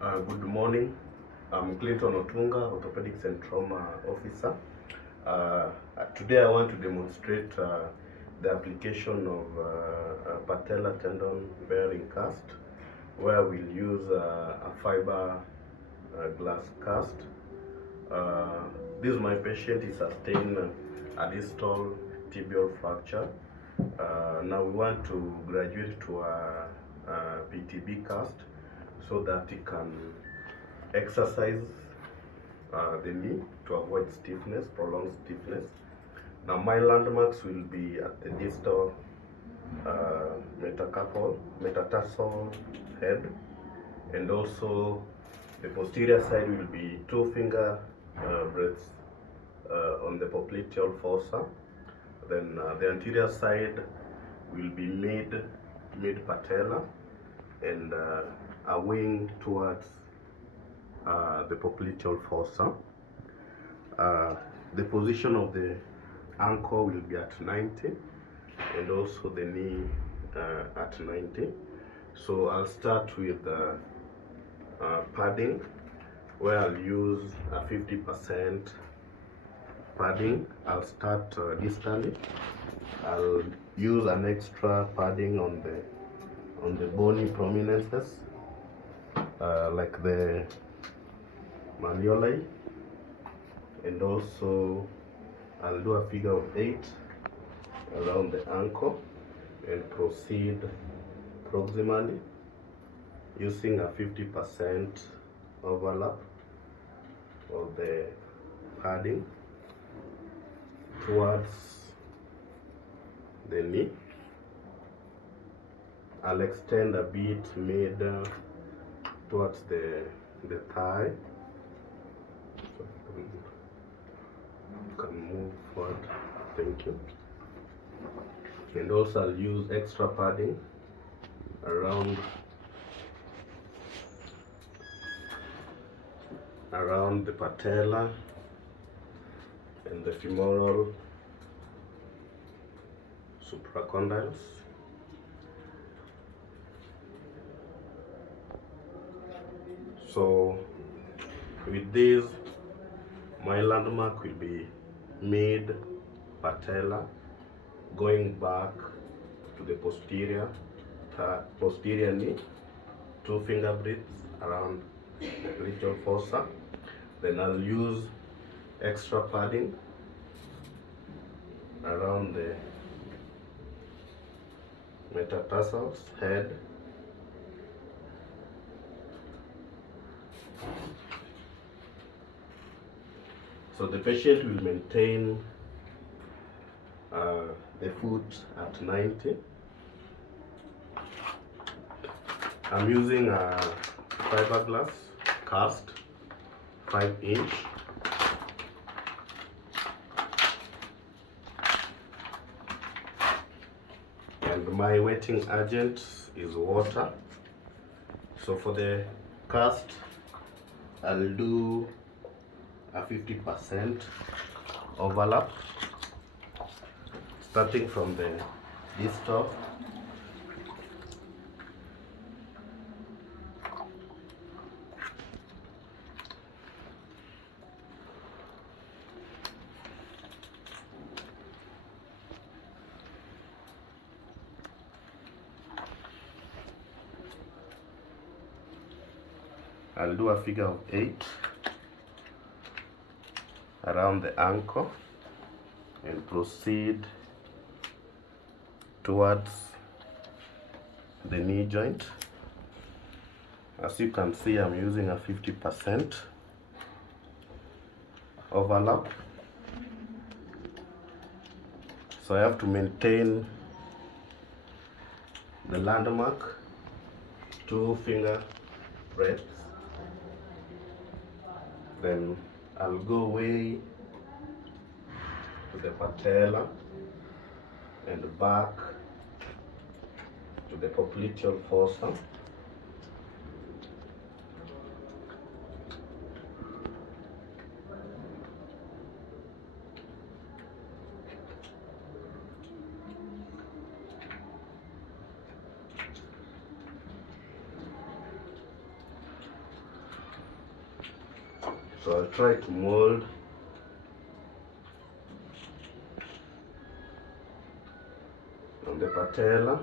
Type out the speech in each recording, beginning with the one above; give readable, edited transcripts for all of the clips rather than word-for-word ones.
Good morning. I'm Clinton Otunga, Orthopedics and Trauma Officer. Today I want to demonstrate the application of a patella tendon bearing cast, where we'll use a fiber glass cast. This my patient is sustained a distal tibial fracture. Now we want to graduate to a PTB cast so that he can exercise the knee to avoid stiffness, prolonged stiffness. Now my landmarks will be at the distal metatarsal head, and also the posterior side will be 2 finger breadths on the popliteal fossa. Then the anterior side will be mid patella and a wing towards the popliteal fossa. The position of the ankle will be at 90 and also the knee at 90. So I'll start with padding, where I'll use a 50% padding. I'll start distally. I'll use an extra padding on the bony prominences, like the malleoli, and also I'll do a figure of 8 around the ankle and proceed proximally using a 50% overlap of the padding towards the knee. I'll extend a bit mid towards the thigh. So you can move forward. Thank you. And also I'll use extra padding around the patella and the femoral supracondyles. So with this, my landmark will be mid patella, going back to the posterior knee, 2 finger breadths around the popliteal fossa. Then I'll use extra padding around the metatarsals head. So the patient will maintain the foot at 90. I'm using a fiberglass cast, 5-inch. And my wetting agent is water. So for the cast, I'll do a 50% overlap, starting from the distal I'll do a figure of 8 around the ankle and proceed towards the knee joint. As you can see, I'm using a 50% overlap. So I have to maintain the landmark, 2 finger breadths. Then I'll go away to the patella and back to the popliteal fossa. So I'll try to mold on the patella.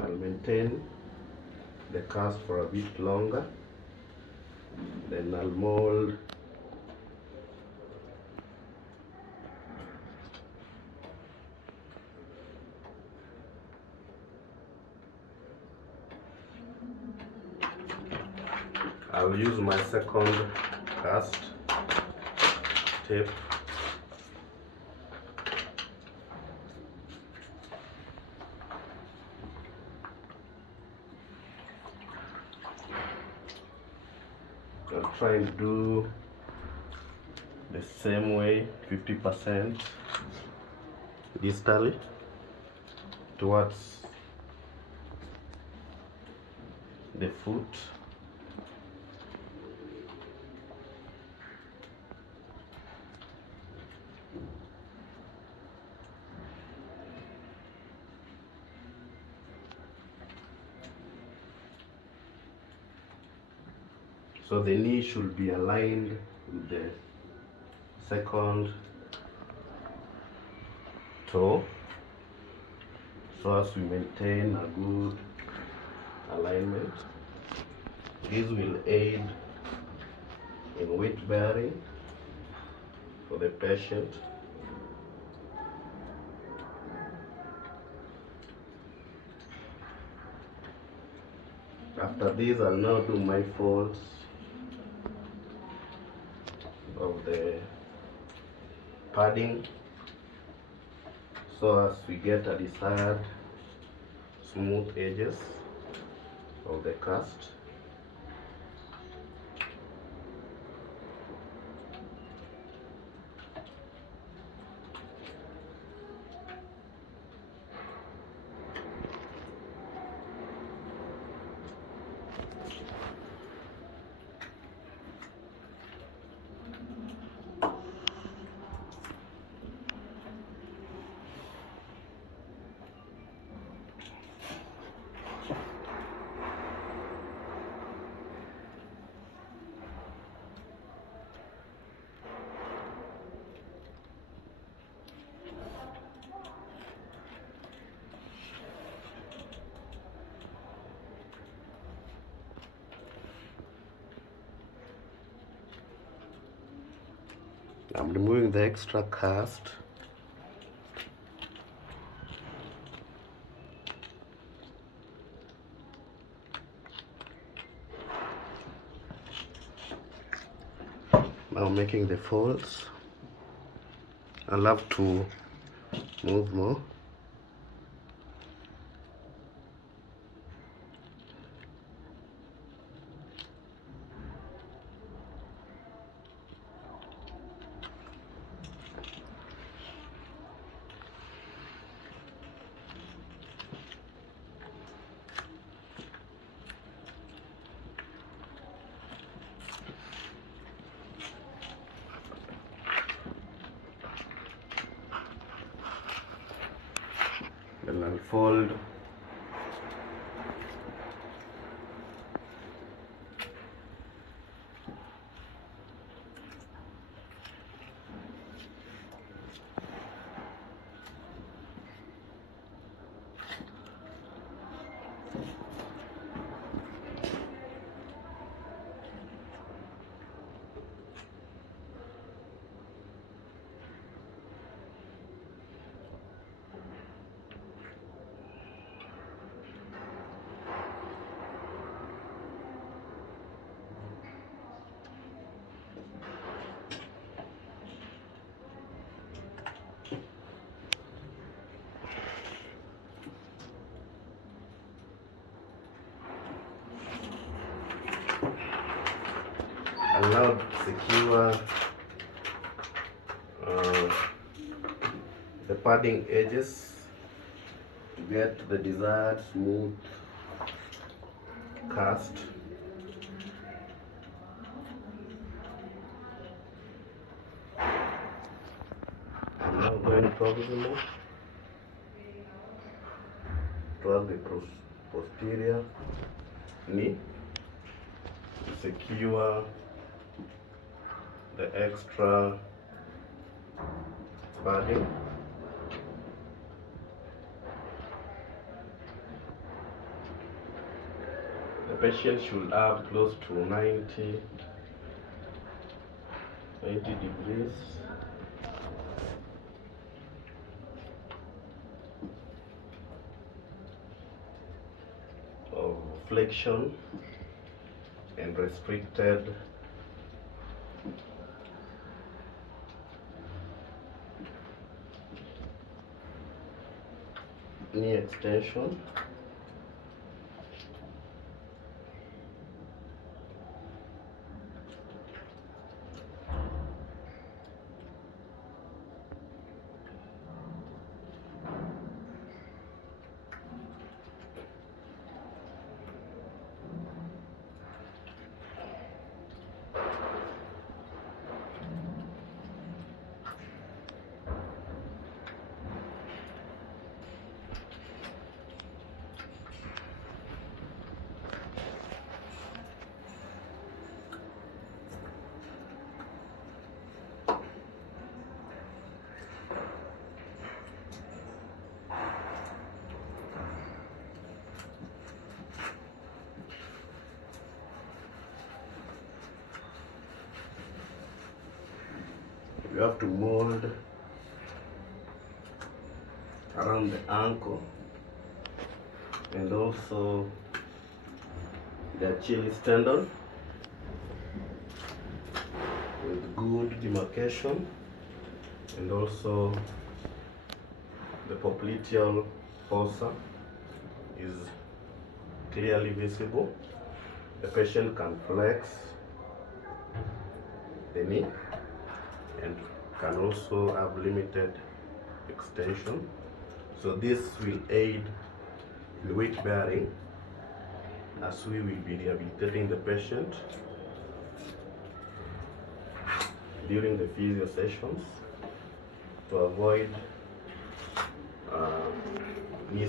I'll maintain the cast for a bit longer, then I'll mold I'll use my second cast tape. I'll try and do the same way, 50% distally towards the foot. So the knee should be aligned with the second toe, so as we maintain a good alignment. This will aid in weight bearing for the patient. After this, I'll now do my folds of the padding, so as we get a desired smooth edges of the cast. I'm removing the extra cast. Now making the folds. I love to move more. Then I'll fold allowed to secure the padding edges to get the desired smooth cast. I'm now going proximal. towards the posterior knee. Secure the extra padding. The patient should have close to 90 degrees of flexion and restricted knee extension. You have to mold around the ankle and also the Achilles tendon with good demarcation, and also the popliteal fossa is clearly visible. The patient can flex the knee and can also have limited extension. So this will aid in weight bearing as we will be rehabilitating the patient during the physio sessions to avoid knee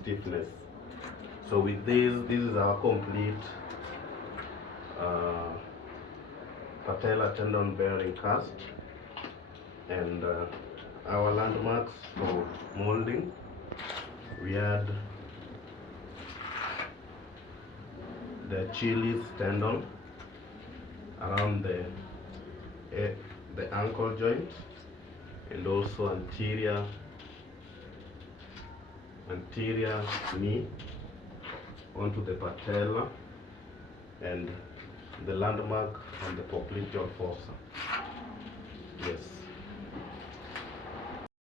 stiffness. So with this is our complete patella tendon bearing cast, and our landmarks for molding. We had the Achilles tendon around the ankle joint, and also anterior knee onto the patella, and the landmark on the popliteal fossa. Yes.